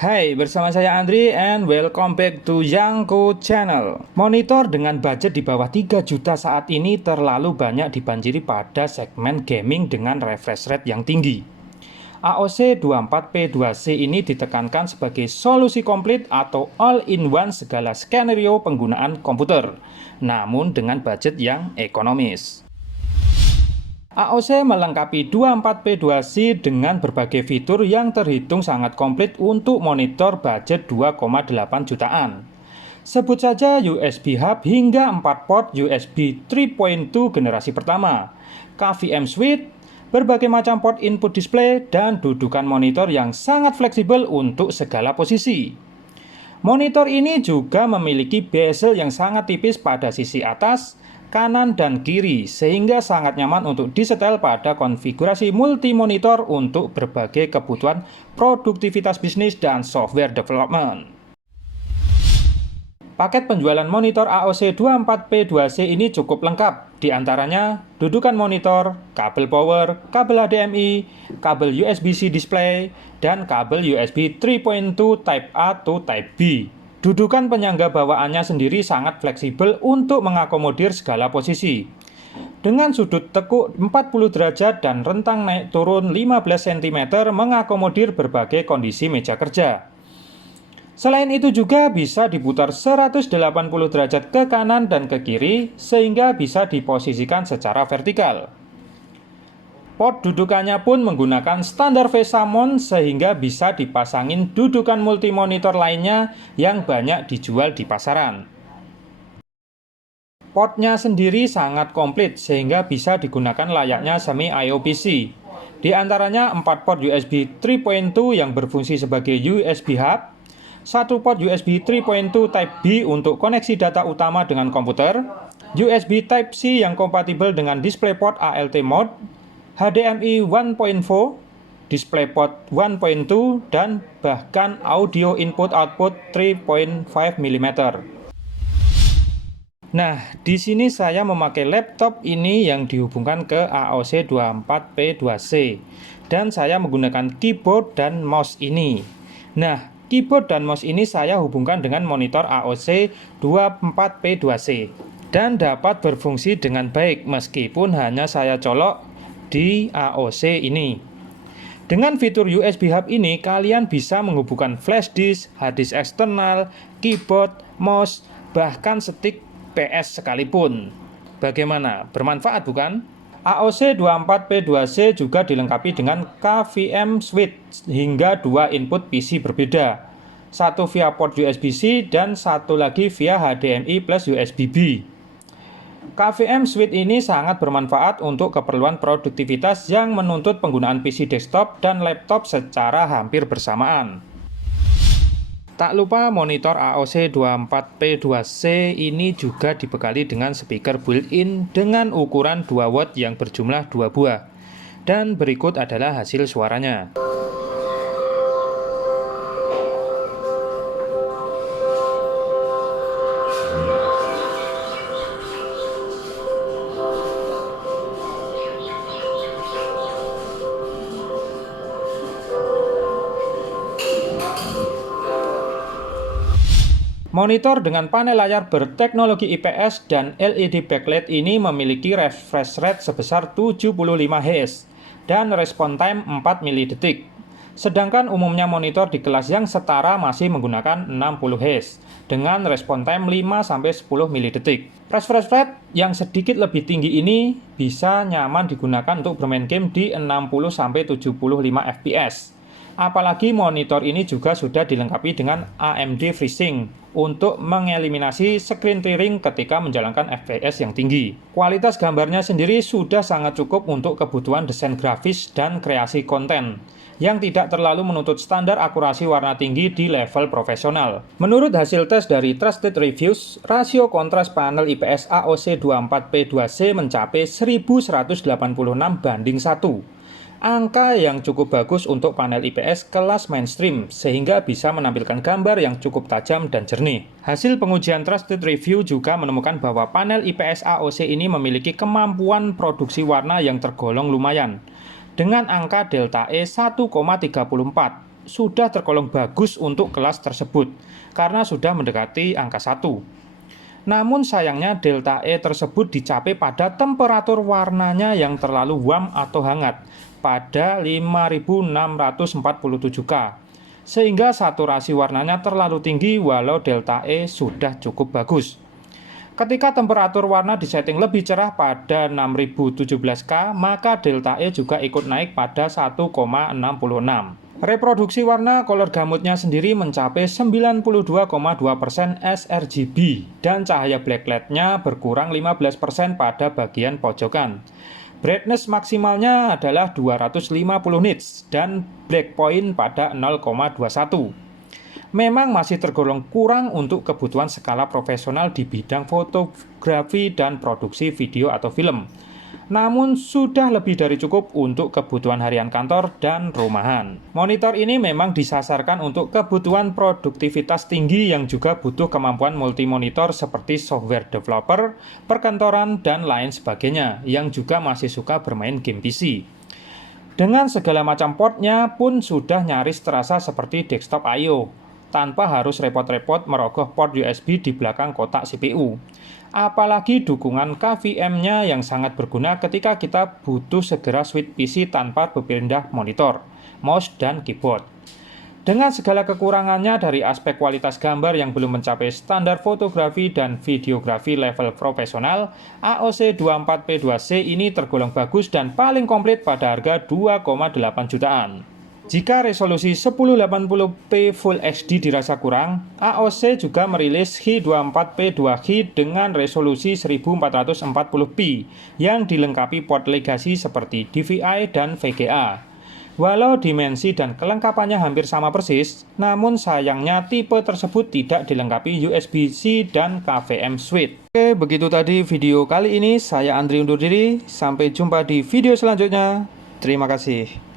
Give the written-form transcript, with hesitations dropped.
Hai, bersama saya Andri and welcome back to Yangko Channel. Monitor dengan budget di bawah 3 juta saat ini terlalu banyak dibanjiri pada segmen gaming dengan refresh rate yang tinggi. AOC 24P2C ini ditekankan sebagai solusi komplit atau all-in-one segala skenario penggunaan komputer, namun dengan budget yang ekonomis. AOC melengkapi 24P2C dengan berbagai fitur yang terhitung sangat komplit untuk monitor budget 2,8 jutaan. Sebut saja USB hub hingga 4 port USB 3.2 generasi pertama, KVM switch, berbagai macam port input display, dan dudukan monitor yang sangat fleksibel untuk segala posisi. Monitor ini juga memiliki bezel yang sangat tipis pada sisi atas, kanan, dan kiri, sehingga sangat nyaman untuk disetel pada konfigurasi multi monitor untuk berbagai kebutuhan produktivitas bisnis dan software development. Paket penjualan monitor AOC 24P2C ini cukup lengkap, diantaranya dudukan monitor, kabel power, kabel HDMI, kabel USB-C display, dan kabel USB 3.2 Type A to Type B. Dudukan penyangga bawaannya sendiri sangat fleksibel untuk mengakomodir segala posisi. Dengan sudut tekuk 40 derajat dan rentang naik turun 15 cm mengakomodir berbagai kondisi meja kerja. Selain itu juga bisa diputar 180 derajat ke kanan dan ke kiri sehingga bisa diposisikan secara vertikal. Port dudukannya pun menggunakan standar VESA mount sehingga bisa dipasangin dudukan multimonitor lainnya yang banyak dijual di pasaran. Portnya sendiri sangat komplit sehingga bisa digunakan layaknya semi I/O PC. Di antaranya 4 port USB 3.2 yang berfungsi sebagai USB hub, 1 port USB 3.2 Type B untuk koneksi data utama dengan komputer, USB Type C yang kompatibel dengan DisplayPort ALT mode, HDMI 1.4, DisplayPort 1.2, dan bahkan audio input-output 3.5 mm. Nah, di sini saya memakai laptop ini yang dihubungkan ke AOC 24P2C dan saya menggunakan keyboard dan mouse ini. Nah, keyboard dan mouse ini saya hubungkan dengan monitor AOC 24P2C dan dapat berfungsi dengan baik meskipun hanya saya colok di AOC ini. Dengan fitur USB hub ini, kalian bisa menghubungkan flash disk, hard disk eksternal, keyboard, mouse, bahkan stick PS sekalipun. Bagaimana? Bermanfaat bukan? AOC 24P2C juga dilengkapi dengan KVM switch hingga 2 input PC berbeda. Satu via port USB-C dan satu lagi via HDMI plus USB-B. KVM switch ini sangat bermanfaat untuk keperluan produktivitas yang menuntut penggunaan PC desktop dan laptop secara hampir bersamaan. Tak lupa monitor AOC 24P2C ini juga dibekali dengan speaker built-in dengan ukuran 2 watt yang berjumlah 2 buah. Dan berikut adalah hasil suaranya. Monitor dengan panel layar berteknologi IPS dan LED backlight ini memiliki refresh rate sebesar 75 Hz dan respon time 4 mili-detik. Sedangkan umumnya monitor di kelas yang setara masih menggunakan 60 Hz dengan respon time 5-10 mili-detik. Refresh rate yang sedikit lebih tinggi ini bisa nyaman digunakan untuk bermain game di 60-75 fps. Apalagi monitor ini juga sudah dilengkapi dengan AMD FreeSync untuk mengeliminasi screen tearing ketika menjalankan FPS yang tinggi. Kualitas gambarnya sendiri sudah sangat cukup untuk kebutuhan desain grafis dan kreasi konten yang tidak terlalu menuntut standar akurasi warna tinggi di level profesional. Menurut hasil tes dari Trusted Reviews, rasio kontras panel IPS AOC 24P2C mencapai 1186 banding 1. Angka yang cukup bagus untuk panel IPS kelas mainstream sehingga bisa menampilkan gambar yang cukup tajam dan jernih. Hasil pengujian Trusted Review juga menemukan bahwa panel IPS AOC ini memiliki kemampuan produksi warna yang tergolong lumayan dengan angka delta E 1,34 sudah tergolong bagus untuk kelas tersebut karena sudah mendekati angka 1. Namun sayangnya delta E tersebut dicapai pada temperatur warnanya yang terlalu warm atau hangat pada 5647 K, sehingga saturasi warnanya terlalu tinggi walau delta E sudah cukup bagus. Ketika temperatur warna disetting lebih cerah pada 6017 K, maka delta E juga ikut naik pada 1,66. Reproduksi warna color gamutnya sendiri mencapai 92,2% sRGB dan cahaya blacklight-nya berkurang 15% pada bagian pojokan. Brightness maksimalnya adalah 250 nits dan black point pada 0,21. Memang masih tergolong kurang untuk kebutuhan skala profesional di bidang fotografi dan produksi video atau film. Namun sudah lebih dari cukup untuk kebutuhan harian kantor dan rumahan. Monitor ini memang disasarkan untuk kebutuhan produktivitas tinggi yang juga butuh kemampuan multimonitor seperti software developer, perkantoran, dan lain sebagainya yang juga masih suka bermain game PC. Dengan segala macam portnya pun sudah nyaris terasa seperti desktop I/O, tanpa harus repot-repot merogoh port USB di belakang kotak CPU. Apalagi dukungan KVM-nya yang sangat berguna ketika kita butuh segera switch PC tanpa berpindah monitor, mouse, dan keyboard. Dengan segala kekurangannya dari aspek kualitas gambar yang belum mencapai standar fotografi dan videografi level profesional, AOC 24P2C ini tergolong bagus dan paling komplit pada harga 2,8 jutaan. Jika resolusi 1080p Full HD dirasa kurang, AOC juga merilis Hi24P2Hi dengan resolusi 1440p yang dilengkapi port legasi seperti DVI dan VGA. Walau dimensi dan kelengkapannya hampir sama persis, namun sayangnya tipe tersebut tidak dilengkapi USB-C dan KVM switch. Oke, begitu tadi video kali ini. Saya Andri undur diri. Sampai jumpa di video selanjutnya. Terima kasih.